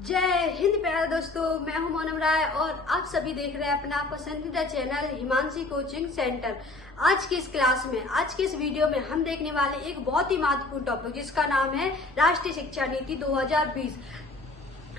जय हिंद प्यारे दोस्तों, मैं हूं मोनम राय और आप सभी देख रहे हैं अपना पसंदीदा चैनल हिमांशी कोचिंग सेंटर। आज की इस क्लास में, आज की इस वीडियो में हम देखने वाले एक बहुत ही महत्वपूर्ण टॉपिक जिसका नाम है राष्ट्रीय शिक्षा नीति 2020।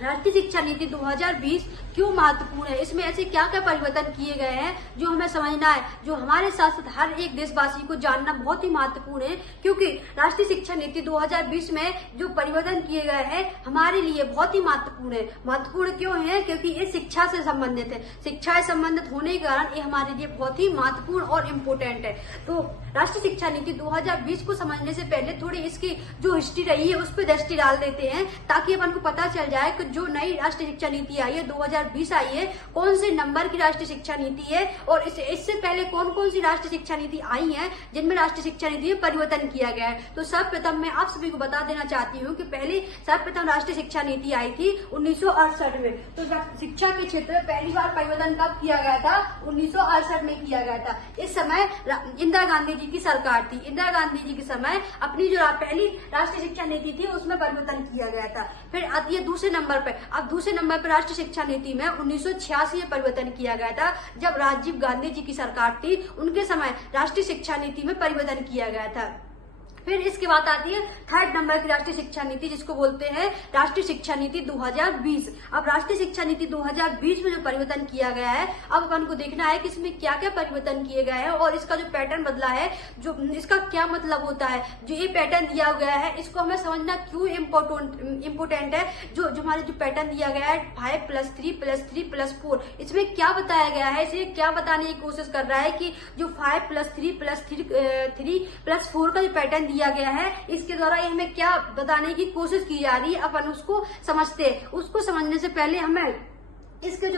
राष्ट्रीय शिक्षा नीति 2020 क्यों महत्वपूर्ण है, इसमें ऐसे क्या क्या परिवर्तन किए गए हैं जो हमें समझना है, जो हमारे साथ साथ हर एक देशवासी को जानना बहुत ही महत्वपूर्ण है। क्योंकि राष्ट्रीय शिक्षा नीति 2020 में जो परिवर्तन किए गए हैं हमारे लिए बहुत ही महत्वपूर्ण है। महत्वपूर्ण क्यों है? क्योंकि ये शिक्षा से संबंधित है। शिक्षा से संबंधित होने के कारण ये हमारे लिए बहुत ही महत्वपूर्ण और इम्पोर्टेंट है। तो राष्ट्रीय शिक्षा नीति 2020 को समझने से पहले थोड़ी इसकी जो हिस्ट्री रही है उस पर दृष्टि डाल देते हैं, ताकि अपन को पता चल जाए कि जो नई राष्ट्रीय शिक्षा नीति आई है 2020 आई है, कौन से नंबर की राष्ट्रीय शिक्षा नीति है और इससे पहले कौन कौन सी राष्ट्रीय शिक्षा नीति आई है जिनमें राष्ट्रीय शिक्षा नीति में परिवर्तन किया गया है। तो सर्वप्रथम मैं आप सभी को बता देना चाहती हूँ कि पहले सर्वप्रथम राष्ट्रीय शिक्षा नीति आई थी 1968 में। तो शिक्षा के क्षेत्र में पहली बार परिवर्तन कब किया गया था? 1968 में किया गया था। इस समय इंदिरा गांधी जी की सरकार थी। इंदिरा गांधी जी के समय अपनी जो पहली राष्ट्रीय शिक्षा नीति थी उसमें परिवर्तन किया गया था। फिर आती है दूसरे नंबर पे। अब दूसरे नंबर पर राष्ट्रीय शिक्षा नीति में 1986 में परिवर्तन किया गया था, जब राजीव गांधी जी की सरकार थी। उनके समय राष्ट्रीय शिक्षा नीति में परिवर्तन किया गया था। फिर इसके बाद आती है थर्ड नंबर की राष्ट्रीय शिक्षा नीति, जिसको बोलते हैं राष्ट्रीय शिक्षा नीति 2020। अब राष्ट्रीय शिक्षा नीति 2020 में जो परिवर्तन किया गया है, अब अपन को देखना है कि इसमें क्या क्या परिवर्तन किए गए हैं और इसका जो पैटर्न बदला है, जो इसका क्या मतलब होता है। जो ये पैटर्न दिया गया है इसको हमें समझना क्यों इम्पोर्टेंट है। जो हमारे जो पैटर्न दिया गया है 5+3+3+4, इसमें क्या बताया गया है, इसे क्या बताने की कोशिश कर रहा है कि जो 5+3+3+4 का जो पैटर्न दिया गया है, इसके द्वारा ये हमें क्या बताने की कोशिश की जा रही है, अपन उसको समझते हैं। उसको समझने से पहले हमें इससे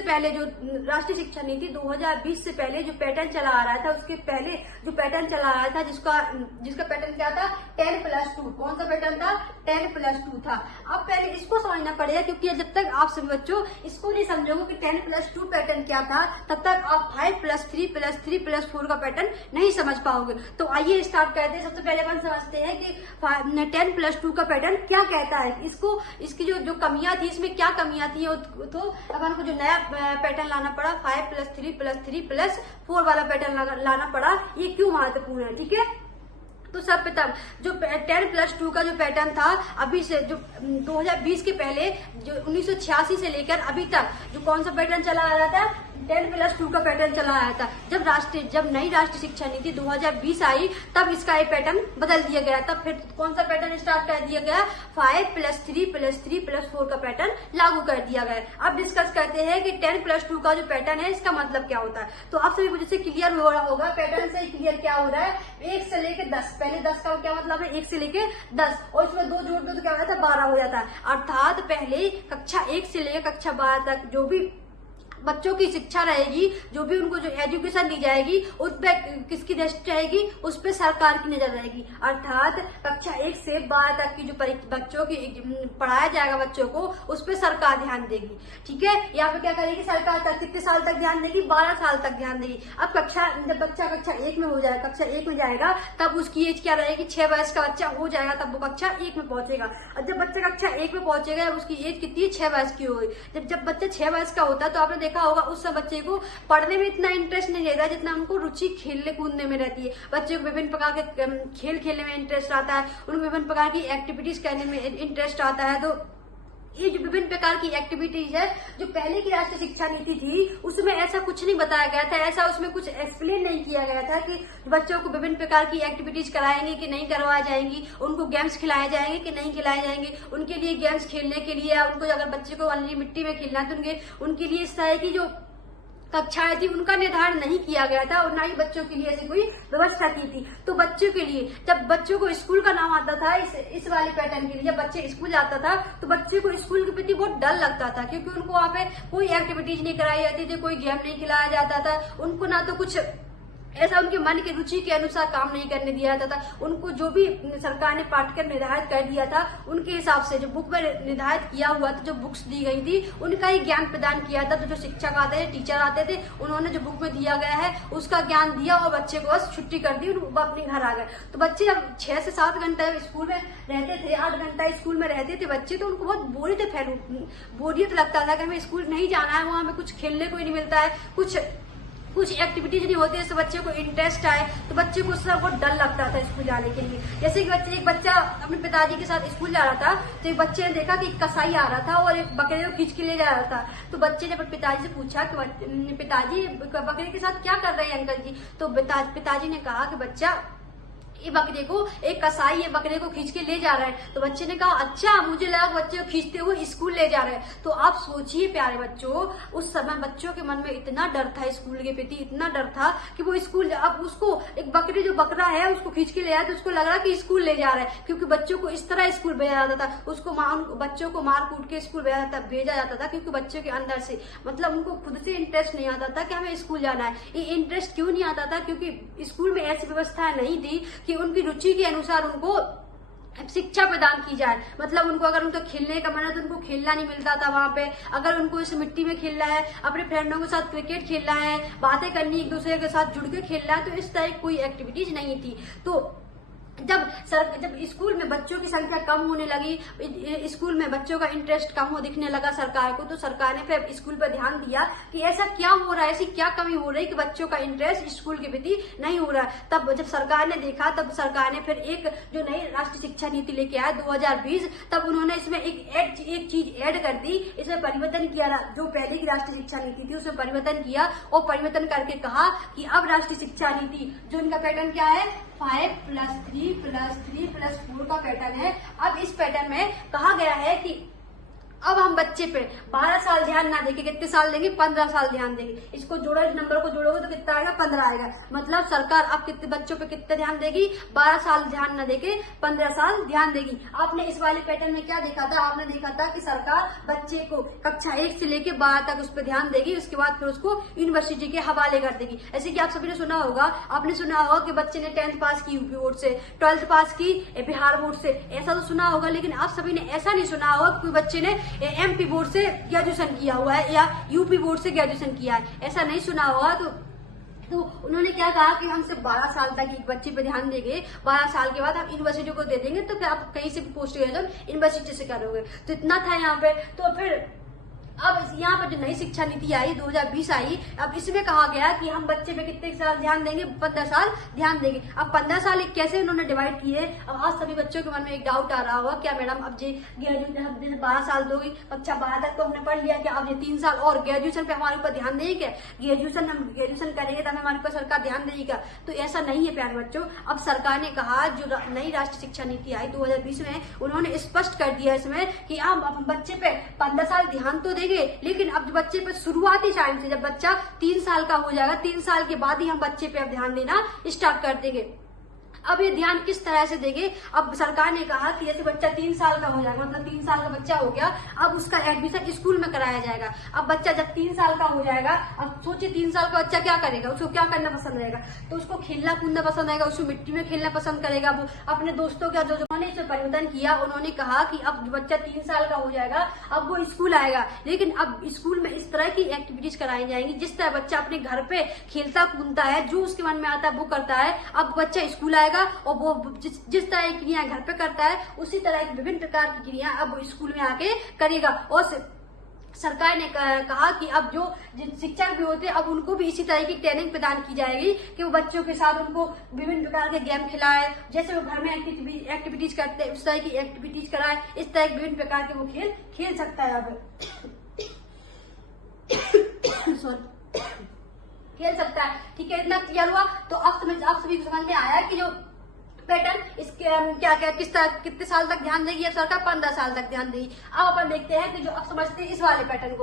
पहले जो राष्ट्रीय शिक्षा नीति 2020 से पहले जो पैटर्न चला आ रहा था, उसके पहले जो पैटर्न चला आ रहा था जिसका पैटर्न क्या था? 10+2। कौन सा पैटर्न था? 10+2 था। अब पहले इसको समझना पड़ेगा, क्योंकि जब तक आप सभी बच्चों इसको नहीं समझोगे कि 10+2 पैटर्न क्या था, तब तक आप 5+3+3+4 का पैटर्न नहीं समझ पाओगे। तो आइए स्टार्ट करते हैं। सबसे पहले अपन समझते हैं कि 10+2 का पैटर्न क्या कहता है। इसकी जो कमियां थी, इसमें क्या कमियां थी, तो अपन को जो नया पैटर्न लाना पड़ा 5+3+3+4 वाला पैटर्न लाना पड़ा। ये क्यों महत्वपूर्ण है? ठीक है, तो सर्वप्रथम जो 10+2 का जो पैटर्न था, अभी से जो 2020 के पहले जो 1986 से लेकर अभी तक जो कौन सा पैटर्न चला आ रहा था? 10+2 का पैटर्न चला आया था। जब नई राष्ट्रीय शिक्षा नीति 2020 आई, तब इसका ये पैटर्न बदल दिया गया। तब फिर कौन सा पैटर्न स्टार्ट कर दिया गया? 5+3+3+4 का पैटर्न लागू कर दिया गया। अब डिस्कस करते हैं कि 10+2 का जो पैटर्न है इसका मतलब क्या होता है। तो आप सभी को जैसे क्लियर हो रहा होगा, पैटर्न से क्लियर क्या हो रहा है? 1 से लेकर 10। पहले 10 का क्या मतलब है? 1 से लेकर 10, और इसमें 2 जोड़ दो तो क्या हो जाता है? 12 हो जाता है। अर्थात पहले कक्षा 1 से लेकर कक्षा 12 तक जो भी बच्चों की शिक्षा रहेगी, जो भी उनको जो एजुकेशन दी जाएगी, उस पर किसकी दृष्टि रहेगी? उस पर सरकार की नजर रहेगी। अर्थात कक्षा 1 से 12 तक की जो बच्चों की पढ़ाया जाएगा बच्चों को, उस पर सरकार ध्यान देगी। ठीक है, यहाँ पे क्या करेगी सरकार? कितने साल तक ध्यान देगी? 12 साल तक ध्यान देगी। अब जब बच्चा कक्षा 1 में हो जाएगा, कक्षा 1 में जाएगा, तब उसकी एज क्या रहेगी? 6 वर्ष का बच्चा हो जाएगा, तब वो कक्षा 1 में पहुंचेगा। और जब बच्चा कक्षा 1 में पहुंचेगा, उसकी एज कितनी है? 6 वर्ष की होगी। जब बच्चा 6 वर्ष का होता है, तो आपने देखा होगा उस समय बच्चे को पढ़ने में इतना इंटरेस्ट नहीं रहता जितना उनको रुचि खेलने कूदने में रहती है। बच्चे को विभिन्न प्रकार के खेल खेलने में इंटरेस्ट आता है, उनको विभिन्न प्रकार की एक्टिविटीज करने में इंटरेस्ट आता है। तो ये जो विभिन्न प्रकार की एक्टिविटीज है, जो पहले की राष्ट्रीय शिक्षा नीति थी उसमें ऐसा कुछ नहीं बताया गया था, ऐसा उसमें कुछ एक्सप्लेन नहीं किया गया था कि बच्चों को विभिन्न प्रकार की एक्टिविटीज कराएंगे कि नहीं करवाई जाएंगी, उनको गेम्स खिलाए जाएंगे कि नहीं खिलाए जाएंगे। उनके लिए गेम्स खेलने के लिए, उनको अगर बच्चे को मिट्टी में खेलना है तो उनके लिए इस तरह की जो कक्षाएं थी उनका निर्धारण नहीं किया गया था, और ना ही बच्चों के लिए ऐसी कोई व्यवस्था की थी। तो बच्चों के लिए, जब बच्चों को स्कूल का नाम आता था इस वाले पैटर्न के लिए, जब बच्चे स्कूल जाता था तो बच्चे को स्कूल के प्रति बहुत डर लगता था, क्योंकि उनको वहाँ पे कोई एक्टिविटीज नहीं कराई जाती थी, कोई गेम नहीं खिलाया जाता था, उनको ना तो कुछ ऐसा उनके मन की रुचि के अनुसार काम नहीं करने दिया जाता था। उनको जो भी सरकार ने पाठ्यक्रम निर्धारित कर दिया था उनके हिसाब से जो बुक में निर्धारित किया हुआ था, जो बुक्स दी गई थी उनका ही ज्ञान प्रदान किया था। तो जो शिक्षक आते थे, टीचर आते थे, उन्होंने जो बुक में दिया गया है उसका ज्ञान दिया और बच्चे को बस छुट्टी कर दी, वो अपने घर आ गए। तो बच्चे जब 6 से 7 घंटे स्कूल में रहते थे, 8 घंटा स्कूल में रहते थे बच्चे, तो उनको बहुत बोरियत लगता था कि हमें स्कूल नहीं जाना है, वहां हमें कुछ खेलने को ही नहीं मिलता है, कुछ एक्टिविटीज नहीं होती है जिससे बच्चे को इंटरेस्ट आए। तो बच्चे को उससे बहुत डर लगता था स्कूल जाने के लिए। जैसे कि एक बच्चा अपने पिताजी के साथ स्कूल जा रहा था, तो एक बच्चे ने देखा कि एक कसाई आ रहा था और एक बकरे को खींच के ले जा रहा था। तो बच्चे ने अपने पिताजी से पूछा कि पिताजी बकरे के साथ क्या कर रहे हैं अंकल जी? तो पिताजी ने कहा कि बच्चा, ये बकरे को एक कसाई ये बकरे को खींच के ले जा रहा है। तो बच्चे ने कहा अच्छा, मुझे लगा बच्चे को खींचते हुए स्कूल ले जा रहे हैं। तो आप सोचिए प्यारे बच्चों, उस समय बच्चों के मन में इतना डर था स्कूल के प्रति, इतना डर था कि वो स्कूल, अब उसको एक बकरी जो बकरा है उसको खींच के ले आया तो उसको लग रहा कि स्कूल ले जा रहा है, क्योंकि बच्चों को इस तरह स्कूल भेजा जाता था। उसको बच्चों को मार कूट के स्कूल भेजा जाता था, क्योंकि बच्चों के अंदर से मतलब उनको खुद से इंटरेस्ट नहीं आता था कि हमें स्कूल जाना है। ये इंटरेस्ट क्यों नहीं आता था? क्योंकि स्कूल में ऐसी व्यवस्था नहीं थी कि उनकी रुचि के अनुसार उनको शिक्षा प्रदान की जाए। मतलब उनको अगर उनको खेलने का मन है तो उनको खेलना नहीं मिलता था वहां पे। अगर उनको इस मिट्टी में खेलना है, अपने फ्रेंडों के साथ क्रिकेट खेलना है, बातें करनी, एक दूसरे के साथ जुड़ के खेलना है, तो इस तरह की कोई एक्टिविटीज नहीं थी। तो जब स्कूल में बच्चों की संख्या कम होने लगी, स्कूल में बच्चों का इंटरेस्ट कम हो दिखने लगा सरकार को, तो सरकार ने फिर स्कूल पर ध्यान दिया कि ऐसा क्या हो रहा है, ऐसी क्या कमी हो रही कि बच्चों का इंटरेस्ट स्कूल के प्रति नहीं हो रहा है। तब जब सरकार ने देखा, तब सरकार ने फिर एक जो नई राष्ट्रीय शिक्षा नीति लेके आया 2020, तब उन्होंने इसमें एक चीज ऐड कर दी, इसमें परिवर्तन किया। जो पहले की राष्ट्रीय शिक्षा नीति थी उसमें परिवर्तन किया और परिवर्तन करके कहा कि अब राष्ट्रीय शिक्षा नीति जो इनका पैटर्न क्या है, 5+3+3+4 का पैटर्न है। अब इस पैटर्न में कहा गया है कि अब हम बच्चे पे 12 साल ध्यान ना देंगे, कितने साल देंगे, 15 साल ध्यान देंगे। इसको जोड़ो, इस नंबर को जोड़ोगे तो कितना आएगा, 15 आएगा। मतलब सरकार अब कितने बच्चों पे कितना ध्यान देगी, 12 साल ध्यान ना देके 15 साल ध्यान देगी। आपने इस वाले पैटर्न में क्या देखा था? आपने देखा था कि सरकार बच्चे को कक्षा 1 से लेके 12 तक उस पर ध्यान देगी, उसके बाद फिर उसको यूनिवर्सिटी के हवाले कर देगी। ऐसे कि आप सभी ने सुना होगा, आपने सुना होगा कि बच्चे ने 10th पास की यूपी बोर्ड से, 12th पास की बिहार बोर्ड से, ऐसा तो सुना होगा। लेकिन आप सभी ने ऐसा नहीं सुना होगा कोई बच्चे ने एमपी बोर्ड से ग्रेजुएशन किया हुआ है या यूपी बोर्ड से ग्रेजुएशन किया है, ऐसा नहीं सुना होगा। तो उन्होंने क्या कहा कि हम सिर्फ 12 साल तक एक बच्चे पे ध्यान देंगे, 12 साल के बाद हम यूनिवर्सिटी को दे देंगे, तो फिर आप कहीं से भी पोस्ट ग्रेजुएशन यूनिवर्सिटी से करोगे। तो इतना था यहाँ पे। तो फिर अब यहाँ पर जो नई शिक्षा नीति आई 2020 आई, अब इसमें कहा गया कि हम बच्चे पे कितने साल ध्यान देंगे, 15 साल ध्यान देंगे। अब 15 साल कैसे उन्होंने डिवाइड किए? अब आज सभी बच्चों के मन में एक डाउट आ रहा होगा, क्या मैडम अब जे ग्रेजुएशन 12 साल दोगी, कक्षा 12 तक तो हमने पढ़ लिया, क्या अब ये 3 साल और ग्रेजुएशन पे हमारे ऊपर ध्यान देगी क्या? हम ग्रेजुएशन करेंगे तो हमारे ऊपर सरकार ध्यान देगी क्या? तो ऐसा नहीं है प्यारे बच्चों। अब सरकार ने कहा, जो नई राष्ट्रीय शिक्षा नीति आई 2020 में, उन्होंने स्पष्ट कर दिया इसमें कि हम बच्चे पे 15 साल ध्यान तो लेकिन अब बच्चे पे शुरुआती टाइम से, जब बच्चा 3 साल का हो जाएगा, 3 साल के बाद ही हम बच्चे पे अब ध्यान देना स्टार्ट कर देंगे। अब ये ध्यान किस तरह से देंगे? अब सरकार ने कहा कि जैसे बच्चा 3 साल का हो जाएगा, मतलब 3 साल का बच्चा हो गया, अब उसका एडमिशन स्कूल में कराया जाएगा। अब बच्चा जब 3 साल का हो जाएगा, अब सोचिए 3 साल का बच्चा क्या करेगा, उसको क्या करना पसंद रहेगा? तो उसको खेलना कूदना पसंद आएगा, उसको मिट्टी में खेलना पसंद करेगा, वो अपने दोस्तों का जो उन्होंने इसमें परिवर्तन किया, उन्होंने कहा कि अब बच्चा 3 साल का हो जाएगा, अब वो स्कूल आएगा, लेकिन अब स्कूल में इस तरह की एक्टिविटीज कराई जाएंगी जिस तरह बच्चा अपने घर पे खेलता कूदता है, जो उसके मन में आता है वो करता है। अब बच्चा स्कूल आएगा और वो जिस तरह की क्रिया घर पे करता है, उसी तरह की विभिन्न प्रकार की क्रिया अब वो स्कूल में आके करेगा। और सरकार ने कहा कि अब जो शिक्षक भी होते हैं, अब उनको भी इसी तरह की ट्रेनिंग प्रदान की जाएगी कि वो बच्चों के साथ उनको विभिन्न प्रकार के गेम खिलाए, जैसे वो घर में एक्टिविटीज करते हैं उस तरह की एक्टिविटीज कराए, इस तरह के विभिन्न प्रकार के वो खेल सकता है। अब खेल सकता है, ठीक है। इतना क्लियर हुआ? तो आप सभी को समझ में आया कि जो पैटर्न इसके क्या कितने साल तक ध्यान देगी? अब सरकार 15 साल तक ध्यान देगी। अब अपन देखते हैं कि जो अब समझते हैं इस वाले पैटर्न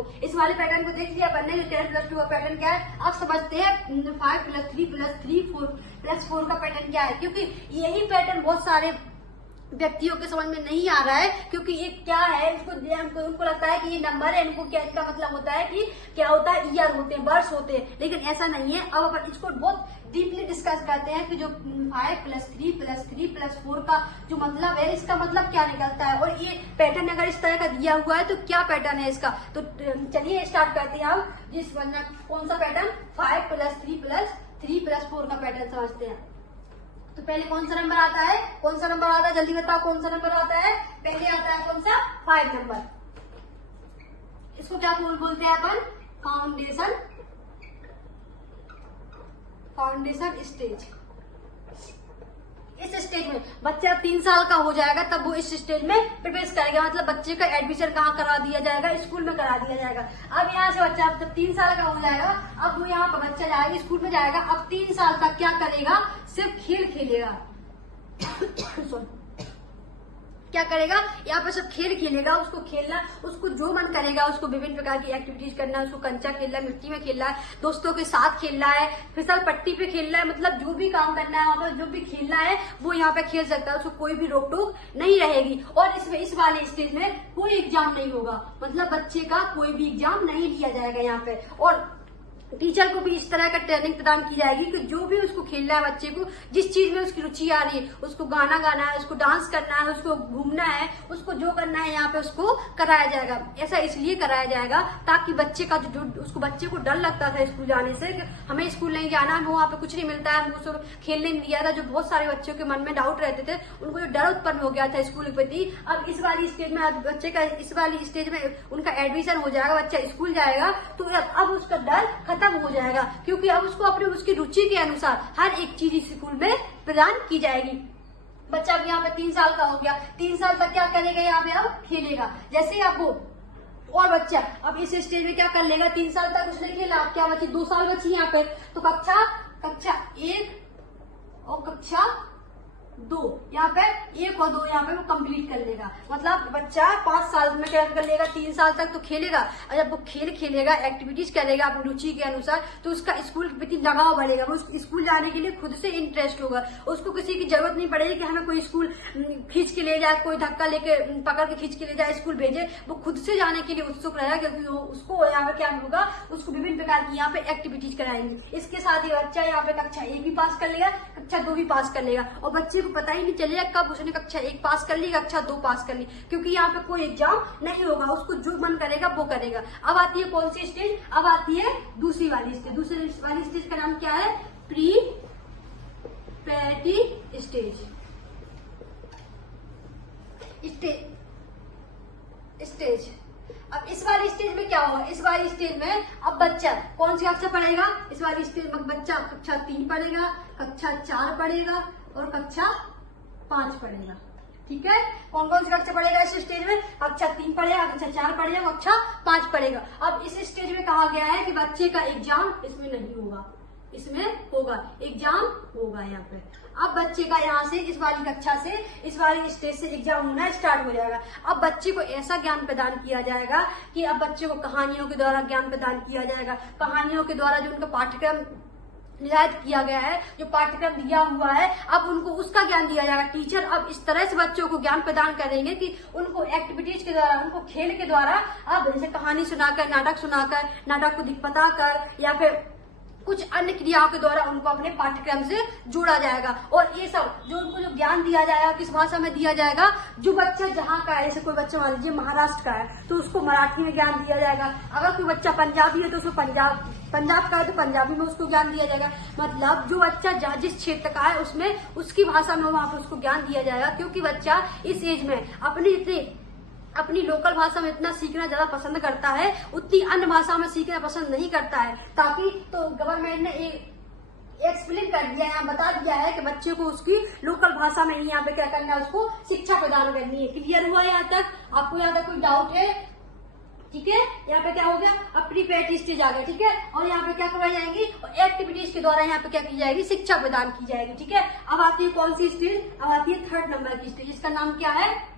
को देख लिया अपन ने, जो 10+2 का पैटर्न क्या है। अब समझते हैं 5+3+3+4 का पैटर्न क्या है, क्योंकि यही पैटर्न बहुत सारे व्यक्तियों के समझ में नहीं आ रहा है, क्योंकि ये क्या है, उनको लगता है कि ये नंबर है, इनको क्या इसका मतलब होता है कि क्या होता है, ईयर होते हैं, वर्ष होते हैं, लेकिन ऐसा नहीं है। अब अपन इसको बहुत डीपली डिस्कस करते हैं कि जो 5 + 3 + 3 + 4 का जो मतलब है, इसका मतलब क्या निकलता है, और ये पैटर्न अगर इस तरह का दिया हुआ है तो क्या पैटर्न है इसका। तो चलिए स्टार्ट करते हैं। अब जिस कौन सा पैटर्न, 5 + 3 + 4 का पैटर्न समझते हैं। तो पहले कौन सा नंबर आता है, कौन सा नंबर आता है, जल्दी बताओ कौन सा नंबर आता है। पहले आता है कौन सा, 5 नंबर। इसको क्या बोलते हैं अपन, फाउंडेशन स्टेज। इस स्टेज में बच्चा 3 साल का हो जाएगा तब वो इस स्टेज में प्रवेश करेगा, मतलब बच्चे का एडमिशन कहाँ करा दिया जाएगा, स्कूल में करा दिया जाएगा। अब यहाँ से बच्चा जब 3 साल का हो जाएगा, अब वो यहाँ पर बच्चा जाएगा स्कूल में जाएगा। अब 3 साल तक क्या करेगा, सिर्फ खेल खेलेगा। क्या करेगा, यहाँ पे सब खेल खेलेगा, उसको खेलना, उसको जो मन करेगा, उसको विभिन्न प्रकार की एक्टिविटीज करना है, उसको कंचा खेलना है, मिट्टी में खेलना है, दोस्तों के साथ खेलना है, फिसल पट्टी पे खेलना है, मतलब जो भी काम करना है, मतलब जो भी खेलना है वो यहाँ पे खेल सकता है, उसको कोई भी रोक टोक नहीं रहेगी। और इसमें इस वाले स्टेज में कोई एग्जाम नहीं होगा, मतलब बच्चे का कोई भी एग्जाम नहीं लिया जाएगा यहाँ पे। और टीचर को भी इस तरह का ट्रेनिंग प्रदान की जाएगी कि जो भी उसको खेलना है, बच्चे को जिस चीज में उसकी रुचि आ रही है, उसको गाना गाना है, उसको डांस करना है, उसको घूमना है, उसको जो करना है यहाँ पे उसको कराया जाएगा। ऐसा इसलिए कराया जाएगा ताकि बच्चे का जो उसको बच्चे को डर लगता था स्कूल जाने से कि हमें स्कूल नहीं जाना, हमें वहाँ पे कुछ नहीं मिलता है, हमको खेलने नहीं दिया था, जो बहुत सारे बच्चों के मन में डाउट रहते थे, उनको जो डर उत्पन्न हो गया था स्कूल के प्रति, अब इस वाली स्टेज में बच्चे का इस वाली स्टेज में उनका एडमिशन हो जाएगा, बच्चा स्कूल जाएगा तो अब उसका डर खत्म हो जाएगा, क्योंकि अब उसको अपनी उसकी रुचि के अनुसार हर एक चीज स्कूल में प्रदान की जाएगी। बच्चा अब यहाँ पे 3 साल का हो गया, 3 साल तक क्या करेगा, यहाँ पे अब खेलेगा। जैसे आपको और बच्चा अब इस स्टेज में क्या कर लेगा, 3 साल तक उसने खेला, अब क्या बची, 2 साल बची यहाँ पे, तो कक्षा 1 और कक्षा 2, यहाँ पे 1 और 2 यहाँ पे वो कंप्लीट कर लेगा। मतलब बच्चा 5 साल में क्या कर लेगा, 3 साल तक तो खेलेगा, और जब वो खेलेगा, एक्टिविटीज करेगा अपनी रुचि के अनुसार, तो उसका स्कूल के प्रति लगाव बढ़ेगा, वो स्कूल जाने के लिए खुद से इंटरेस्ट होगा, उसको किसी की जरूरत नहीं पड़ेगी कि हमें कोई स्कूल खींच के ले जाए, कोई धक्का लेके पकड़ के खींच के ले जाए स्कूल भेजे, वो खुद से जाने के लिए उत्सुक रहेगा, क्योंकि उसको यहाँ पे क्या होगा, उसको विभिन्न प्रकार की यहाँ पे एक्टिविटीज कराएंगे। इसके साथ ही बच्चा यहाँ पे कक्षा 1 भी पास कर लेगा, कक्षा 2 भी पास कर लेगा, और बच्चे को पता ही नहीं चलेगा कब उसने कक्षा 1 पास कर ली, कक्षा 2 पास कर ली, क्योंकि यहाँ पे कोई एग्जाम नहीं होगा, उसको जो मन करेगा वो करेगा। अब आती है कौन सी स्टेज, अब आती है दूसरी वाली स्टेज। दूसरी वाली स्टेज का नाम क्या है, प्री पैटी स्टेज। अब इस वाली स्टेज में क्या होगा, इस वाली स्टेज में अब बच्चा कौन सी कक्षा पढ़ेगा, इस वाली स्टेज में बच्चा कक्षा 3 पढ़ेगा, कक्षा 4 पढ़ेगा और कक्षा 5 पढ़ेगा। ठीक है, कौन कौन सी कक्षा पढ़ेगा इस स्टेज में, कक्षा 3 पढ़ेगा, कक्षा 4 पढ़ेगा, कक्षा 5 पढ़ेगा। अब इस स्टेज में कहा गया है कि बच्चे का एग्जाम इसमें नहीं होगा, इसमें होगा, एग्जाम होगा यहाँ पे। अब बच्चे का यहाँ से इस वाली कक्षा से, इस वाली स्टेज से एग्जाम होना स्टार्ट हो जाएगा। अब बच्चे को ऐसा ज्ञान प्रदान किया जाएगा कि अब बच्चे को कहानियों के द्वारा ज्ञान प्रदान किया जाएगा, कहानियों के द्वारा जो उनका पाठ्यक्रम निर्धारित किया गया है, जो पाठ्यक्रम दिया हुआ है, अब उनको उसका ज्ञान दिया जाएगा। टीचर अब इस तरह से बच्चों को ज्ञान प्रदान करेंगे कि उनको एक्टिविटीज के द्वारा, उनको खेल के द्वारा, अब जैसे कहानी सुनाकर, नाटक सुनाकर, नाटक को बताकर, या फिर कुछ अन्य क्रियाओं के द्वारा उनको अपने पाठ्यक्रम से जोड़ा जाएगा। और ये सब जो उनको जो ज्ञान दिया जाएगा, किस भाषा में दिया जाएगा, जो बच्चा जहाँ का है, जैसे कोई बच्चा मान लीजिए महाराष्ट्र का है तो उसको मराठी में ज्ञान दिया जाएगा, अगर कोई बच्चा पंजाबी है तो उसको पंजाब का है तो पंजाबी में उसको ज्ञान दिया जाएगा। मतलब जो बच्चा जिस क्षेत्र का है उसमें उसकी भाषा में वहां पर उसको ज्ञान दिया जाएगा, क्योंकि बच्चा इस एज में अपनी लोकल भाषा में इतना सीखना ज्यादा पसंद करता है, उतनी अन्य भाषा में सीखना पसंद नहीं करता है। ताकि तो गवर्नमेंट ने एक्सप्लेन कर दिया है, बता दिया है कि बच्चे को उसकी लोकल भाषा में ही यहाँ पे क्या करना है, उसको शिक्षा प्रदान करनी है। क्लियर हुआ यहाँ तक? आपको यहाँ तक कोई डाउट है? ठीक है, यहाँ पे क्या हो गया, अब प्री स्टेज आ गया। ठीक है, और यहाँ पे क्या करवाई जाएंगी, एक्टिविटीज के द्वारा यहाँ पे क्या की जाएगी, शिक्षा प्रदान की जाएगी। ठीक है, अब आती है कौन सी स्टेज, अब आती है 3rd नंबर की स्टेज, इसका नाम क्या है,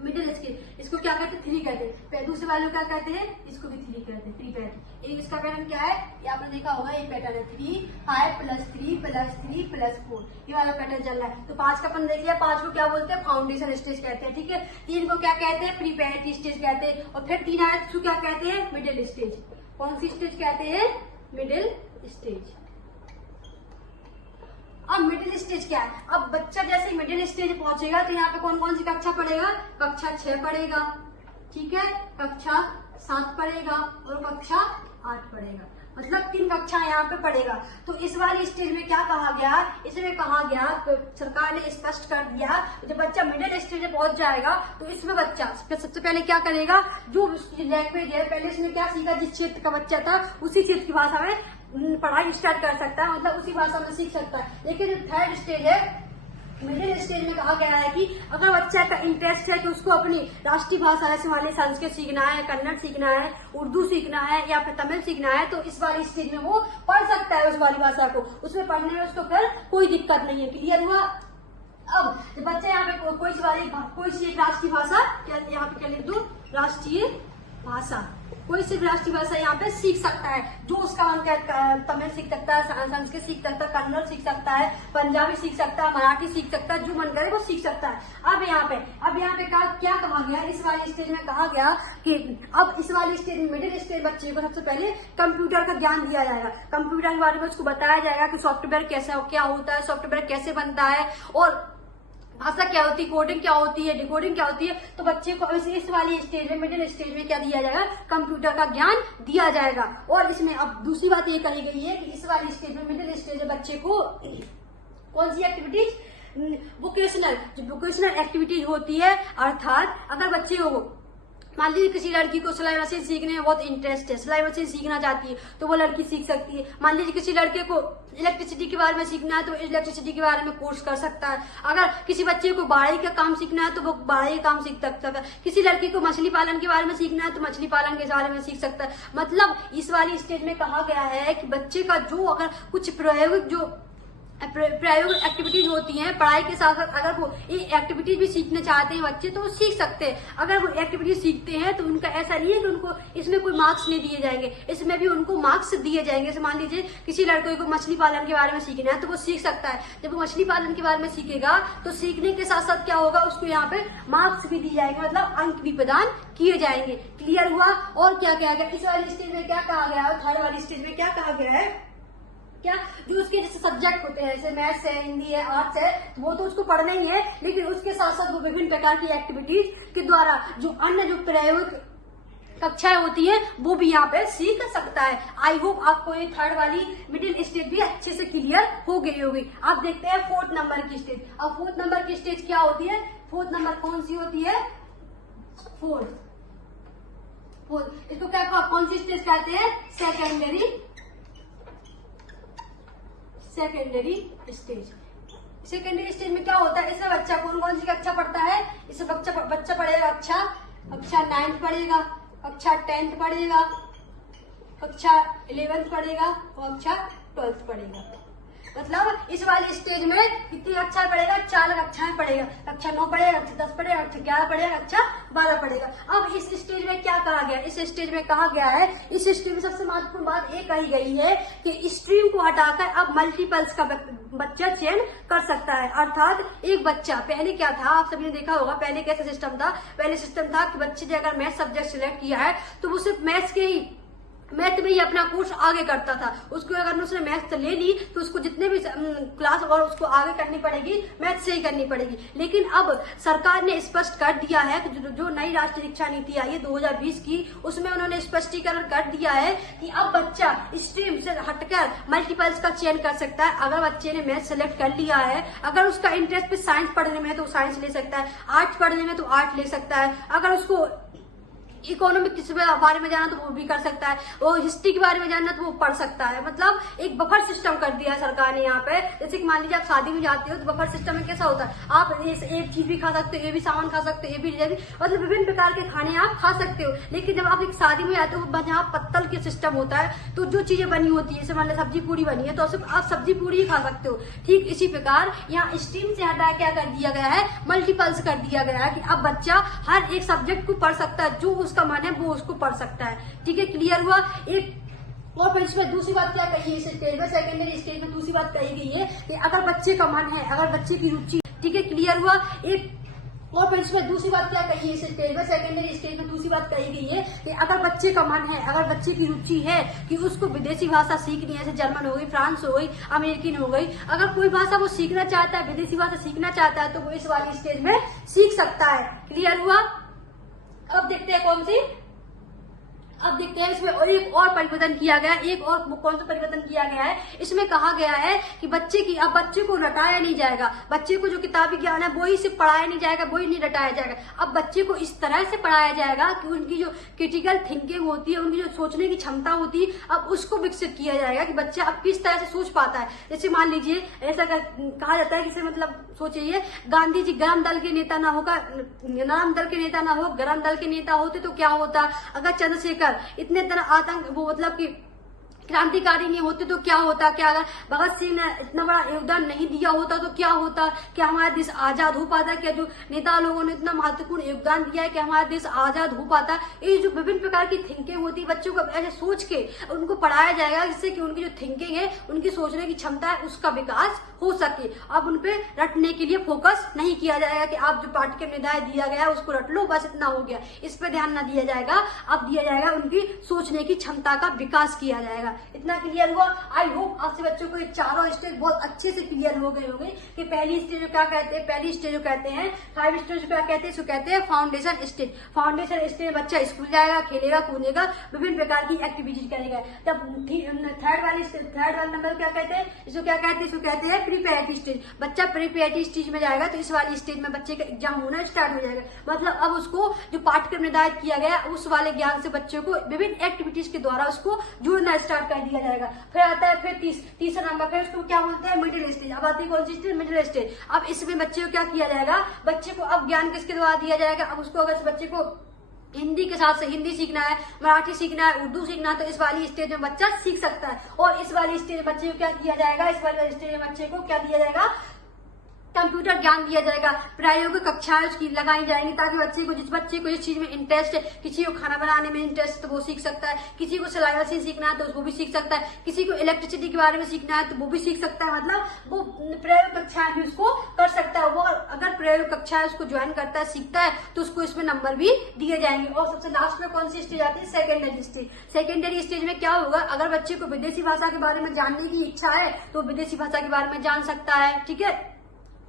मिडिल स्टेज। इसको क्या कहते हैं, 3 कहते हैं। दूसरे वाले क्या कहते हैं, इसको भी 3 कहते हैं, 3 पैटर्न। एक इसका पैटर्न क्या है, ये आपने देखा होगा, एक पैटर्न है 3, 5 + 3 + 3 + 4, ये वाला पैटर्न चल रहा है। तो 5 का अपन देख लिया, 5 को क्या बोलते हैं, फाउंडेशन स्टेज कहते हैं। ठीक है, 3 को क्या कहते हैं, प्री पैटी स्टेज कहते हैं, और फिर 3 आया तो क्या कहते हैं, मिडिल स्टेज। कौन सी स्टेज कहते हैं, मिडिल स्टेज। अब मिडिल स्टेज क्या है? अब बच्चा जैसे मिडिल स्टेज पहुंचेगा तो यहाँ पे कौन कौन सी कक्षा पढ़ेगा? कक्षा 6 पढ़ेगा, ठीक है, कक्षा 7 पढ़ेगा और कक्षा 8 पढ़ेगा, मतलब 3 कक्षा यहाँ पे पढ़ेगा। तो इस वाली स्टेज में क्या कहा गया? इसमें कहा गया, तो सरकार ने स्पष्ट कर दिया, जब बच्चा मिडिल स्टेज में पहुंच जाएगा तो इसमें बच्चा सबसे पहले क्या करेगा? जो लैंग्वेज है, पहले इसने क्या सीखा, जिस क्षेत्र का बच्चा था उसी क्षेत्र की भाषा में पढ़ाई स्टार्ट कर सकता है, मतलब उसी भाषा में सीख सकता है। लेकिन जो थर्ड स्टेज है, मिडिल स्टेज में कहा गया है कि अगर बच्चा का इंटरेस्ट है कि उसको अपनी राष्ट्रीय भाषा जैसे मान ली संस्कृत सीखना है, कन्नड़ सीखना है, उर्दू सीखना है या फिर तमिल सीखना है, तो इस वाली स्टेज में वो पढ़ सकता है उस वाली भाषा को, उसमें पढ़ने में उसको फिर कोई दिक्कत नहीं है। क्लियर हुआ? अब जब बच्चा यहाँ पे कोई सी एक राष्ट्रीय भाषा, यहाँ पे क्या लिख दूं, राष्ट्रीय भाषा, कोई सी भी राष्ट्रीय भाषा यहाँ पे सीख सकता है, जो उसका मन करता है। तमिल सीख सकता है, संस्कृत सीख सकता है, कन्नड़ सीख सकता है, पंजाबी सीख सकता है, मराठी सीख सकता है, जो मन करे वो सीख सकता है। अब यहाँ पे क्या कहा गया? इस वाली स्टेज में कहा गया कि अब इस वाली स्टेज में, मिडिल स्टेज बच्चे को सबसे पहले कंप्यूटर का ज्ञान दिया जाएगा। कंप्यूटर के बारे में उसको बताया जाएगा कि सॉफ्टवेयर क्या होता है, सॉफ्टवेयर कैसे बनता है, और भाषा क्या होती है, कोडिंग क्या होती है, डिकोडिंग क्या होती है। तो बच्चे को इस वाली स्टेज में, मिडिल स्टेज में क्या दिया जाएगा? कंप्यूटर का ज्ञान दिया जाएगा। और इसमें अब दूसरी बात ये कही गई है कि इस वाली स्टेज में, मिडिल स्टेज में बच्चे को कौन सी एक्टिविटीज, वोकेशनल एक्टिविटीज होती है। अर्थात अगर बच्चे को, मान लीजिए किसी लड़की को सिलाई मशीन सीखने में बहुत इंटरेस्ट है, सिलाई मशीन सीखना चाहती है, तो वो लड़की सीख सकती है। मान लीजिए किसी लड़के को इलेक्ट्रिसिटी के बारे में सीखना है तो इलेक्ट्रिसिटी के बारे में कोर्स कर सकता है। अगर किसी बच्चे को बढ़ाई का काम सीखना है तो वो बढ़ाई का काम सीख सकता है। किसी लड़की को मछली पालन के बारे में सीखना है तो मछली पालन के बारे में सीख सकता है। मतलब इस वाली स्टेज में कहा गया है कि बच्चे का जो अगर कुछ प्रायोगिक एक्टिविटीज होती हैं पढ़ाई के साथ साथ, अगर वो ये एक्टिविटीज भी सीखना चाहते हैं बच्चे तो वो सीख सकते हैं। अगर वो एक्टिविटीज सीखते हैं तो उनका ऐसा नहीं है कि उनको इसमें कोई मार्क्स नहीं दिए जाएंगे, इसमें भी उनको मार्क्स दिए जाएंगे। जैसे मान लीजिए किसी लड़के को मछली पालन के बारे में सीखना है तो वो सीख सकता है। जब वो मछली पालन के बारे में सीखेगा तो सीखने के साथ साथ क्या होगा, उसको यहाँ पे मार्क्स भी दिए जाएंगे, मतलब अंक भी प्रदान किए जाएंगे। क्लियर हुआ? और क्या कहा गया इस वाली स्टेज में? क्या कहा गया है थर्ड वाली स्टेज में? क्या कहा गया है? क्या जो उसके जैसे सब्जेक्ट होते हैं, जैसे मैथ्स है, हिंदी है, आर्ट्स है, वो तो उसको पढ़ना ही है, लेकिन उसके साथ साथ वो विभिन्न प्रकार की एक्टिविटीज के द्वारा जो अन्य जो प्रायोगिक कक्षाएं होती है वो भी यहाँ पे सीख सकता है। आई होप आपको ये थर्ड वाली मिडिल स्टेज भी अच्छे से क्लियर हो गई होगी। आप देखते हैं फोर्थ नंबर की स्टेज। अब फोर्थ नंबर की स्टेज क्या होती है? फोर्थ नंबर कौन सी होती है? फोर्थ इसको क्या कौन सी स्टेज कहते हैं? Secondary stage. सेकेंडरी स्टेज में क्या होता है? इसमें बच्चा कौन सी कक्षा पढ़ता है? इसमें बच्चा पढ़ेगा कक्षा 9 पढ़ेगा, कक्षा 10 पढ़ेगा, कक्षा 11 पढ़ेगा और कक्षा 12 पढ़ेगा। मतलब इस वाली स्टेज में कितनी कक्षा पढ़ेगा? 4 कक्षाएं पढ़ेगा। कक्षा 9 पढ़ेगा, कक्षा 10 पढ़ेगा, कक्षा 11 पढ़ेगा, कक्षा 12 पढ़ेगा। अब इस स्टेज में क्या कहा गया? इस स्टेज में कहा गया है, इस स्टेज में सबसे महत्वपूर्ण बात ये कही गई है कि स्ट्रीम को हटाकर अब मल्टीपल्स का बच्चा चयन कर सकता है। अर्थात एक बच्चा, पहले क्या था आप सभी ने देखा होगा, पहले कैसा सिस्टम था? पहले सिस्टम था कि बच्चे ने अगर मैथ सब्जेक्ट सिलेक्ट किया है तो वो सिर्फ मैथ में ही अपना कोर्स आगे करता था। उसको अगर उसने मैथ ले ली तो उसको जितने भी क्लास और उसको आगे करनी पड़ेगी मैथ से ही करनी पड़ेगी। लेकिन अब सरकार ने स्पष्ट कर दिया है कि जो नई राष्ट्रीय शिक्षा नीति आई है 2020 की, उसमें उन्होंने स्पष्टीकरण कर दिया है कि अब बच्चा स्ट्रीम से हटकर मल्टीपल्स का चयन कर सकता है। अगर बच्चे ने मैथ सेलेक्ट कर लिया है, अगर उसका इंटरेस्ट भी साइंस पढ़ने में है तो साइंस ले सकता है, आर्ट्स पढ़ने में तो आर्ट ले सकता है, अगर उसको इकोनॉमिक के बारे में जाना तो वो भी कर सकता है, और हिस्ट्री के बारे में जानना तो वो पढ़ सकता है। मतलब एक बफर सिस्टम कर दिया है सरकार ने यहाँ पे। जैसे कि मान लीजिए आप शादी में जाते हो तो बफर सिस्टम में कैसा होता है, आप एक चीज भी खा सकते हो, ये भी सामान खा सकते हो, ये भी मतलब विभिन्न प्रकार के खाने आप खा सकते हो। लेकिन जब आप एक शादी में जाते हो जहाँ पत्तल के सिस्टम होता है तो जो चीजें बनी होती है, जैसे मान लो सब्जी पूरी बनी है तो आप सब्जी पूरी ही खा सकते हो। ठीक इसी प्रकार यहाँ स्ट्रीम से हटा क्या कर दिया गया है, मल्टीपल्स कर दिया गया है कि अब बच्चा हर एक सब्जेक्ट को पढ़ सकता है, जो उसका मन है वो उसको पढ़ सकता है। ठीक है, क्लियर हुआ? एक और फिर इसमें दूसरी बात क्या कही है इस स्टेज में, सेकेंडरी स्टेज में दूसरी बात कही गई है कि अगर बच्चे का मन है, अगर बच्चे की रुचि, ठीक है, क्लियर हुआ? एक और फिर इसमें दूसरी बात क्या कही है इस स्टेज में, सेकेंडरी स्टेज में दूसरी बात कही गई है कि अगर बच्चे का मन है, अगर बच्चे की रुचि है कि उसको विदेशी भाषा सीखनी है, जैसे जर्मन हो गई, फ्रांस हो गई, अमेरिकन हो गई, अगर कोई भाषा वो सीखना चाहता है, विदेशी भाषा सीखना चाहता है, तो वो इस वाली स्टेज में सीख सकता है। क्लियर हुआ? अब देखते हैं कौन सी, अब देखते हैं इसमें और एक और परिवर्तन किया गया, एक और कौन सा परिवर्तन किया गया है। इसमें कहा गया है कि अब बच्चे को रटाया नहीं जाएगा, बच्चे को जो किताबी ज्ञान है वही सिर्फ पढ़ाया नहीं जाएगा, वही नहीं रटाया जाएगा। अब बच्चे को इस तरह से पढ़ाया जाएगा कि उनकी जो क्रिटिकल थिंकिंग होती है, उनकी जो सोचने की क्षमता होती है, अब उसको विकसित किया जाएगा कि बच्चा अब किस तरह से सोच पाता है। जैसे मान लीजिए ऐसा कहा जाता है कि मतलब सोचिए गांधी जी गरम दल के नेता ना होकर, नरम दल के नेता ना हो, गरम दल के नेता होते तो क्या होता। अगर चंद्रशेखर इतने तरह आतंक वो मतलब कि क्रांतिकारी नहीं होते तो क्या होता, क्या अगर भगत सिंह ने इतना बड़ा योगदान नहीं दिया होता तो क्या होता, क्या हमारा देश आजाद हो पाता, क्या जो नेता लोगों ने इतना महत्वपूर्ण योगदान दिया है कि हमारा देश आजाद हो पाता। ये जो विभिन्न प्रकार की थिंकिंग होती है बच्चों को ऐसे सोच के उनको पढ़ाया जाएगा, जिससे कि उनकी जो थिंकिंग है, उनकी सोचने की क्षमता है, उसका विकास हो सके। अब उनपे रटने के लिए फोकस नहीं किया जाएगा कि आप जो पाठ्यक्रम निर्धाय दिया गया है उसको रट लो, बस इतना हो गया, इस पर ध्यान न दिया जाएगा। अब दिया जाएगा उनकी सोचने की क्षमता का विकास किया जाएगा। इतना क्लियर हुआ? आई होप आपसे बच्चों को ये चारों स्टेज बहुत अच्छे से क्लियर हो गए होंगे कि पहली स्टेज क्या कहते हैं, पहली स्टेज कहते हैं 5 स्टेज क्या कहते हैं, इसको कहते हैं फाउंडेशन स्टेज। फाउंडेशन स्टेज बच्चा स्कूल जाएगा, खेलेगा, कूदेगा, विभिन्न प्रकार की एक्टिविटीज करेगा। जब थर्ड वाला नंबर क्या कहते हैं, इसको क्या कहते हैं, इसको कहते हैं प्रीपेरेटरी स्टेज। बच्चा प्रीपेरेटरी स्टेज में जाएगा तो इस वाली स्टेज में बच्चे का एग्जाम होना स्टार्ट हो जाएगा। मतलब अब उसको जो पाठ्यक्रम निर्धारित किया गया उस वाले ज्ञान से बच्चे को विभिन्न एक्टिविटीज के द्वारा उसको जोड़ना स्टार्ट कर दिया जाएगा। फिर आता है फिर तीसरा नंबर, फिर उसको क्या बोलते हैं, मिडिल स्टेज। अब आती है कौन सी स्टेज, मिडिल स्टेज। अब इसमें बच्चे को क्या किया जाएगा, बच्चे को अब ज्ञान किसके द्वारा दिया जाएगा। अब उसको अगर बच्चे को हिंदी के साथ से हिंदी सीखना है, मराठी सीखना है, उर्दू सीखना है, तो इस वाली स्टेज में बच्चा सीख सकता है। और इस वाली स्टेज में बच्चे को क्या किया जाएगा, इस वाली स्टेज में बच्चे को क्या दिया जाएगा, कंप्यूटर ज्ञान दिया जाएगा। प्रायोगिक कक्षाएं उसकी लगाई जाएंगी ताकि जिस बच्चे को इस चीज में इंटरेस्ट है, किसी को खाना बनाने में इंटरेस्ट है तो वो सीख सकता है, किसी को सिलाई मशीन सीखना है तो वो भी सीख सकता है, किसी को इलेक्ट्रिसिटी के बारे में सीखना है तो वो भी सीख सकता है। मतलब वो प्रयोग कक्षाएं भी उसको कर सकता है। वो अगर प्रयोग कक्षाएं उसको ज्वाइन करता है, सीखता है, तो उसको इसमें नंबर भी दिए जाएंगे। और सबसे लास्ट में कौन सी स्टेज आती है, सेकेंडरी स्टेज। सेकेंडरी स्टेज में क्या होगा, अगर बच्चे को विदेशी भाषा के बारे में जानने की इच्छा है तो विदेशी भाषा के बारे में जान सकता है। ठीक है,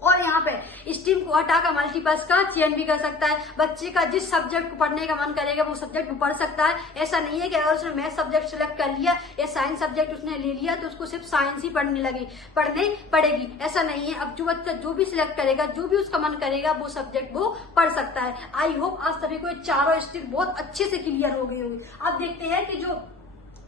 और यहाँ पे स्ट्रीम को हटाकर मल्टीपर्पज का चयन भी कर सकता है। बच्चे का जिस सब्जेक्ट को पढ़ने का मन करेगा वो सब्जेक्ट वो पढ़ सकता है। ऐसा नहीं है कि अगर उसने मैथ सब्जेक्ट सिलेक्ट कर लिया या साइंस सब्जेक्ट उसने ले लिया तो उसको सिर्फ साइंस ही पढ़नी पड़ेगी, ऐसा नहीं है। अब जो बच्चा जो भी सिलेक्ट करेगा, जो भी उसका मन करेगा, वो सब्जेक्ट वो पढ़ सकता है। आई होप आज सभी को चारों स्टेज बहुत अच्छे से क्लियर हो गई होगी। अब देखते हैं कि जो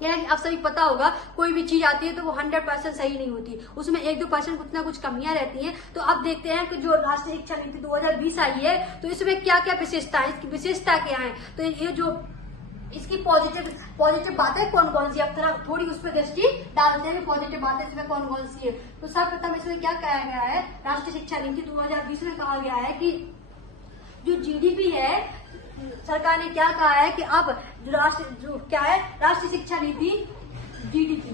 यानी आप सभी पता होगा कोई भी चीज आती है तो वो 100% सही नहीं होती, उसमें 1-2% कुछ ना कुछ कमियां रहती हैं। तो अब देखते हैं कि जो राष्ट्रीय शिक्षा नीति 2020 आई है तो इसमें क्या क्या विशेषता है, इसकी विशेषता क्या है, तो ये जो इसकी पॉजिटिव बातें कौन कौन सी, अब थोड़ी उस पर दृष्टि डालते हैं पॉजिटिव बातें इसमें कौन कौन सी है। तो सर्वप्रथम इसमें क्या कहा गया है, राष्ट्रीय शिक्षा नीति 2020 में कहा गया है कि जो GDP है, सरकार ने क्या कहा है कि अब जो क्या है राष्ट्रीय शिक्षा नीति GDP,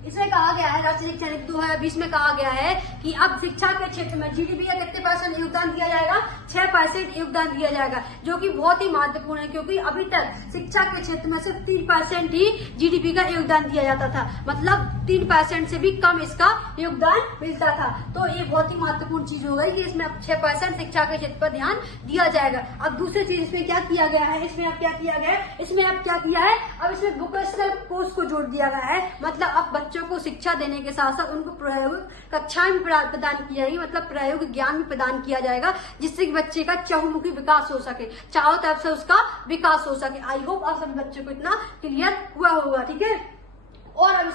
इसमें कहा गया है राष्ट्रीय शिक्षा नीति 2020 में कहा गया है कि अब शिक्षा के क्षेत्र में GDP का कितने % योगदान दिया जाएगा, 6% योगदान दिया जाएगा, जो कि बहुत ही महत्वपूर्ण है क्योंकि अभी तक शिक्षा के क्षेत्र में सिर्फ 3% ही GDP का योगदान दिया जाता था। मतलब 3% से भी कम इसका योगदान मिलता था। तो ये बहुत ही महत्वपूर्ण चीज हो गई कि इसमें अब 6% शिक्षा के क्षेत्र पर ध्यान दिया जाएगा। अब दूसरी चीज इसमें क्या किया गया है, इसमें अब क्या किया गया है, इसमें अब क्या किया है, अब इसमें वोकेशनल कोर्स को जोड़ दिया गया है। मतलब अब बच्चों को शिक्षा देने के साथ साथ उनको प्रायोगिक कक्षाएं भी प्रदान की जाएगी, मतलब प्रायोगिक ज्ञान भी प्रदान किया जाएगा, जिससे कि बच्चे का चहुमुखी विकास हो सके, चारों तरफ से उसका विकास हो सके। आई होप आप सभी बच्चों को इतना क्लियर हुआ होगा। ठीक है, और अब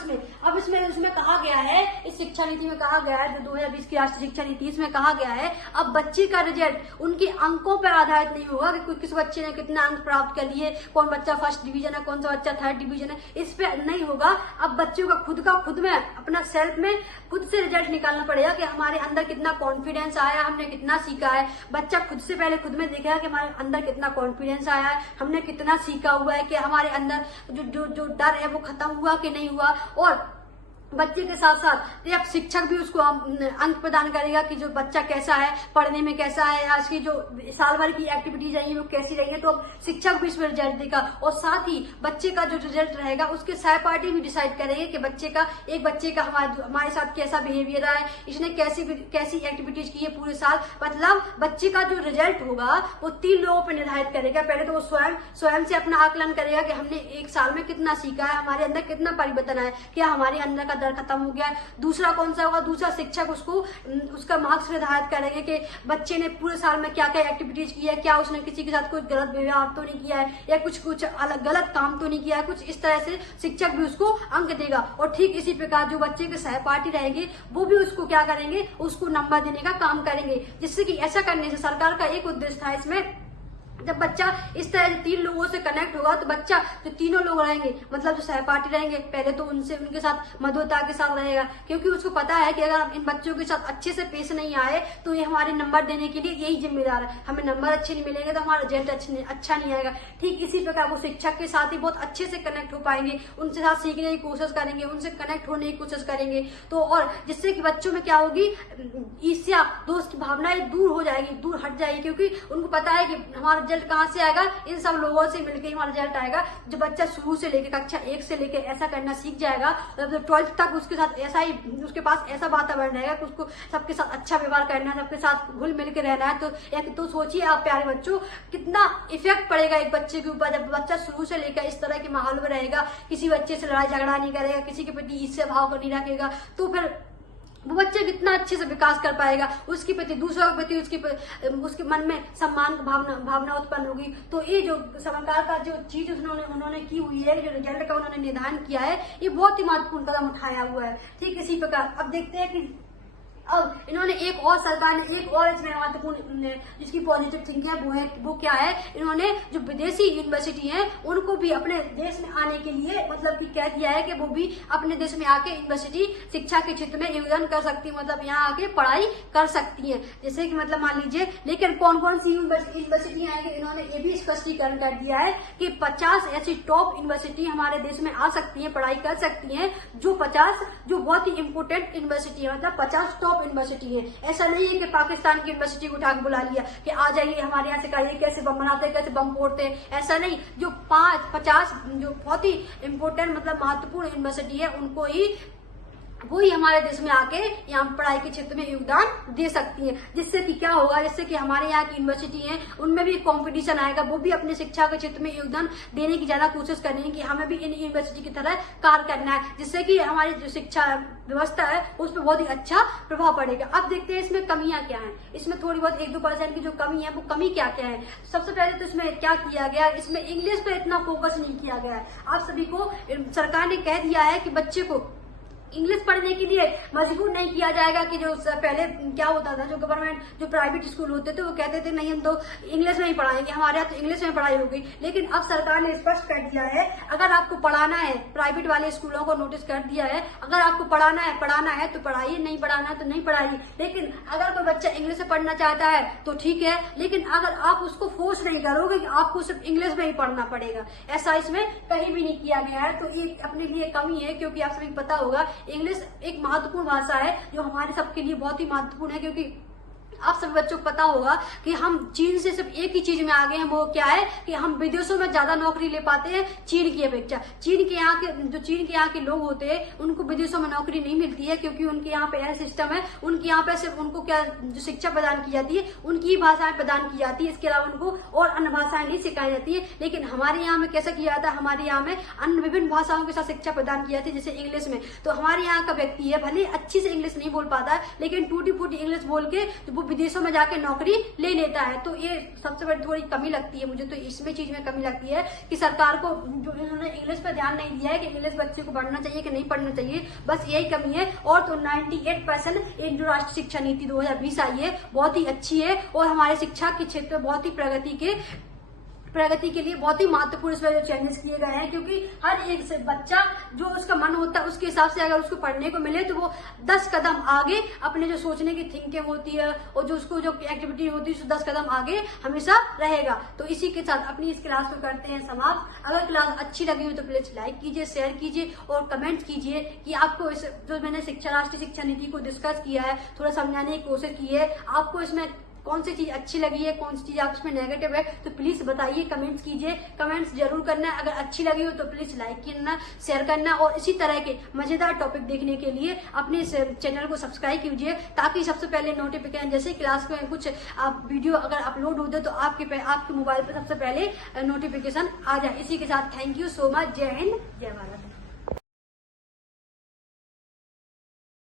इसमें कहा गया है, इस शिक्षा नीति में कहा गया है, जो 2020 की राष्ट्रीय शिक्षा नीति, इसमें कहा गया है अब बच्चे का रिजल्ट उनके अंकों पर आधारित नहीं होगा कि किस बच्चे ने कितना अंक प्राप्त कर लिए, कौन बच्चा फर्स्ट डिवीजन है, कौन सा बच्चा थर्ड डिवीजन है, इस पे नहीं होगा। अब बच्चों का खुद में अपना सेल्फ में खुद से रिजल्ट निकालना पड़ेगा कि हमारे अंदर कितना कॉन्फिडेंस आया, हमने कितना सीखा है। बच्चा खुद से पहले खुद में देखेगा कि हमारे अंदर कितना कॉन्फिडेंस आया है, हमने कितना सीखा हुआ है, कि हमारे अंदर जो डर है वो खत्म हुआ कि नहीं हुआ। और बच्चे के साथ साथ अब शिक्षक भी उसको अंक प्रदान करेगा कि जो बच्चा कैसा है, पढ़ने में कैसा है, आज की जो साल भर की एक्टिविटीज रही है वो कैसी रही है। तो अब शिक्षक भी इसमें रिजल्ट देगा और साथ ही बच्चे का जो रिजल्ट रहेगा उसके सहपाठी भी डिसाइड करेंगे कि एक बच्चे का हमारे साथ कैसा बिहेवियर रहा है, इसने कैसी एक्टिविटीज की है पूरे साल। मतलब बच्चे का जो रिजल्ट होगा वो 3 लोगों पर निर्धारित करेगा। पहले तो वो स्वयं से अपना आकलन करेगा कि हमने एक साल में कितना सीखा है, हमारे अंदर कितना परिवर्तन है, क्या हमारे अंदर का डर खत्म हो गया है। दूसरा कौन सा होगा, दूसरा शिक्षक उसका मार्क्स निर्धारित करेंगे कि बच्चे ने पूरे साल में क्या क्या एक्टिविटीज की है, क्या उसने किसी के साथ कुछ गलत व्यवहार तो नहीं किया है या कुछ अलग गलत काम तो नहीं किया है, कुछ इस तरह से शिक्षक भी उसको अंक देगा। और ठीक इसी प्रकार जो बच्चे के सहपाठी रहेंगे वो भी उसको क्या करेंगे, उसको नंबर देने का काम करेंगे। जिससे कि ऐसा करने से सरकार का एक उद्देश्य था इसमें, जब बच्चा इस तरह से 3 लोगों से कनेक्ट होगा तो बच्चा जो तीनों लोग रहेंगे, मतलब जो सहपाठी रहेंगे, पहले तो उनके साथ मधुरता के साथ रहेगा, क्योंकि उसको पता है कि अगर हम इन बच्चों के साथ अच्छे से पेश नहीं आए तो ये हमारे नंबर देने के लिए यही जिम्मेदार है। हमें नंबर अच्छे नहीं मिलेंगे तो हमारा रिजल्ट अच्छा नहीं आएगा। ठीक इसी प्रकार वो शिक्षक के साथ ही बहुत अच्छे से कनेक्ट हो पाएंगे, उनके साथ सीखने की कोशिश करेंगे, उनसे कनेक्ट होने की कोशिश करेंगे। तो और जिससे कि बच्चों में क्या होगी, ईर्ष्या, दोस्त की भावनाएं दूर हो जाएगी, दूर हट जाएगी, क्योंकि उनको पता है कि हमारा रिजल्ट कहाँ से आएगा, इन सब लोगों से मिलकर हमारा रिजल्ट आएगा। जो बच्चा शुरू से लेकर कक्षा 1 से लेकर ऐसा करना सीख जाएगा, तो 12th तक उसके साथ ऐसा ही, उसके पास ऐसा वातावरण रहेगा कि उसको सबके साथ अच्छा व्यवहार करना है, सबके साथ घुल मिल के रहना है। तो सोचिए आप प्यारे बच्चों, कितना इफेक्ट पड़ेगा एक बच्चे के ऊपर जब बच्चा शुरू से लेकर इस तरह के माहौल में रहेगा, किसी बच्चे से लड़ाई झगड़ा नहीं करेगा, किसी के प्रति ईर्ष्या भाव नहीं रखेगा, तो फिर वो बच्चा कितना अच्छे से विकास कर पाएगा, उसके प्रति, दूसरों के प्रति उसके मन में सम्मान भावना उत्पन्न होगी। तो ये जो सरकार का जो चीज उन्होंने की हुई है, जो रिजल्ट का उन्होंने निर्धारण किया है, ये बहुत ही महत्वपूर्ण कदम उठाया हुआ है। ठीक इसी प्रकार अब देखते हैं कि अब इन्होंने सरकार ने एक और इसमें महत्वपूर्ण जिसकी पॉजिटिव थिंकिंग है वो क्या है, इन्होंने जो विदेशी यूनिवर्सिटी हैं उनको भी अपने देश में आने के लिए मतलब कि कह दिया है कि वो भी अपने देश में आके यूनिवर्सिटी शिक्षा के क्षेत्र में योगदान कर सकती है, मतलब यहाँ आके पढ़ाई कर सकती है। जैसे कि मतलब मान लीजिए, लेकिन कौन कौन सी यूनिवर्सिटी आएंगे, इन्होंने ये भी स्पष्टीकरण कर दिया है कि 50 ऐसी टॉप यूनिवर्सिटी हमारे देश में आ सकती है, पढ़ाई कर सकती है, जो 50 जो बहुत ही इम्पोर्टेंट यूनिवर्सिटी है, मतलब 50 टॉप यूनिवर्सिटी है। ऐसा नहीं है कि पाकिस्तान की यूनिवर्सिटी को उठा के बुला लिया कि आ जाइए हमारे यहाँ से करिए, कैसे बम बनाते हैं, कैसे बम फोड़ते हैं, ऐसा नहीं। जो 50 जो बहुत ही इम्पोर्टेंट मतलब महत्वपूर्ण यूनिवर्सिटी है, उनको ही वही हमारे देश में आके यहाँ पढ़ाई के क्षेत्र में योगदान दे सकती है। जिससे कि क्या होगा, जिससे कि हमारे यहाँ की यूनिवर्सिटी है उनमें भी कंपटीशन आएगा, वो भी अपने शिक्षा के क्षेत्र में योगदान देने की ज्यादा कोशिश करेंगे कि हमें भी इन यूनिवर्सिटी की तरह कार्य करना है, जिससे कि हमारी जो शिक्षा व्यवस्था है उस पर बहुत ही अच्छा प्रभाव पड़ेगा। अब देखते हैं इसमें कमियां क्या हैं। इसमें थोड़ी बहुत 1-2% की जो कमी है वो कमी क्या क्या है। सबसे पहले तो इसमें क्या किया गया, इसमें इंग्लिश पे इतना फोकस नहीं किया गया है। आप सभी को सरकार ने कह दिया है कि बच्चे को इंग्लिश पढ़ने के लिए मजबूर नहीं किया जाएगा कि जो पहले क्या होता था, जो गवर्नमेंट जो प्राइवेट स्कूल होते थे वो कहते थे नहीं हम तो इंग्लिश में ही पढ़ाएंगे, हमारे यहाँ तो इंग्लिश में पढ़ाई होगी। लेकिन अब सरकार ने स्पष्ट कर दिया है, अगर आपको पढ़ाना है, प्राइवेट वाले स्कूलों को नोटिस कर दिया है, अगर आपको पढ़ाना है तो पढ़ाइए, नहीं पढ़ाना है तो नहीं पढ़ाइए। लेकिन अगर कोई बच्चा इंग्लिश में पढ़ना चाहता है तो ठीक है, लेकिन अगर आप उसको फोर्स नहीं करोगे कि आपको सिर्फ इंग्लिश में ही पढ़ना पड़ेगा, ऐसा इसमें कहीं भी नहीं किया गया है। तो ये अपने लिए कमी है, क्योंकि आप सभी को पता होगा इंग्लिश एक महत्वपूर्ण भाषा है जो हमारे सबके लिए बहुत ही महत्वपूर्ण है। क्योंकि आप सभी बच्चों को पता होगा कि हम चीन से सिर्फ एक ही चीज में आगे हैं, वो क्या है कि हम विदेशों में ज्यादा नौकरी ले पाते हैं चीन की अपेक्षा। चीन के यहाँ के लोग होते हैं उनको विदेशों में नौकरी नहीं मिलती है, क्योंकि उनके यहाँ पे ऐसा सिस्टम है, उनके यहाँ पे सिर्फ उनको क्या जो शिक्षा प्रदान की जाती है उनकी ही भाषाएं प्रदान की जाती है, इसके अलावा उनको और अन्य भाषाएं नहीं सिखाई जाती है। लेकिन हमारे यहाँ में कैसा किया जाता है, हमारे यहाँ में अन्य विभिन्न भाषाओं के साथ शिक्षा प्रदान की जाती है, जैसे इंग्लिश में। तो हमारे यहाँ का व्यक्ति है भले अच्छी से इंग्लिश नहीं बोल पाता है, लेकिन टूटी फूटी इंग्लिश बोल के वो विदेशों में जाके नौकरी ले लेता है। तो ये सबसे बड़ी थोड़ी कमी लगती है मुझे, तो इसमें चीज में कमी लगती है कि सरकार को जो इन्होंने इंग्लिश पर ध्यान नहीं दिया है कि इंग्लिश बच्चे को पढ़ना चाहिए कि नहीं पढ़ना चाहिए, बस यही कमी है। और तो 98% एक जो राष्ट्रीय शिक्षा नीति 2020 आई है बहुत ही अच्छी है और हमारे शिक्षा के क्षेत्र में बहुत ही प्रगति के लिए बहुत ही महत्वपूर्ण इसमें जो चेंजेस किए गए हैं, क्योंकि हर एक से बच्चा जो उसका मन होता है उसके हिसाब से अगर उसको पढ़ने को मिले तो वो 10 कदम आगे अपने जो सोचने की थिंकिंग होती है और जो उसको जो एक्टिविटी होती है उसको 10 कदम आगे हमेशा रहेगा। तो इसी के साथ अपनी इस क्लास को करते हैं समाप्त। अगर क्लास अच्छी लगी हो तो प्लीज लाइक कीजिए, शेयर कीजिए और कमेंट कीजिए कि आपको इस जो मैंने राष्ट्रीय शिक्षा नीति को डिस्कस किया है, थोड़ा समझाने की कोशिश की है, आपको इसमें कौन सी चीज अच्छी लगी है, कौन सी चीज आप इसमें नेगेटिव है, तो प्लीज बताइए, कमेंट्स कीजिए। कमेंट्स जरूर करना है। अगर अच्छी लगी हो तो प्लीज लाइक करना, शेयर करना और इसी तरह के मजेदार टॉपिक देखने के लिए अपने चैनल को सब्सक्राइब कीजिए, ताकि सबसे पहले नोटिफिकेशन जैसे क्लास में कुछ वीडियो अगर अपलोड होते तो आपके मोबाइल पर सबसे पहले नोटिफिकेशन आ जाए। इसी के साथ थैंक यू सो मच। जय हिंद, जय भारत।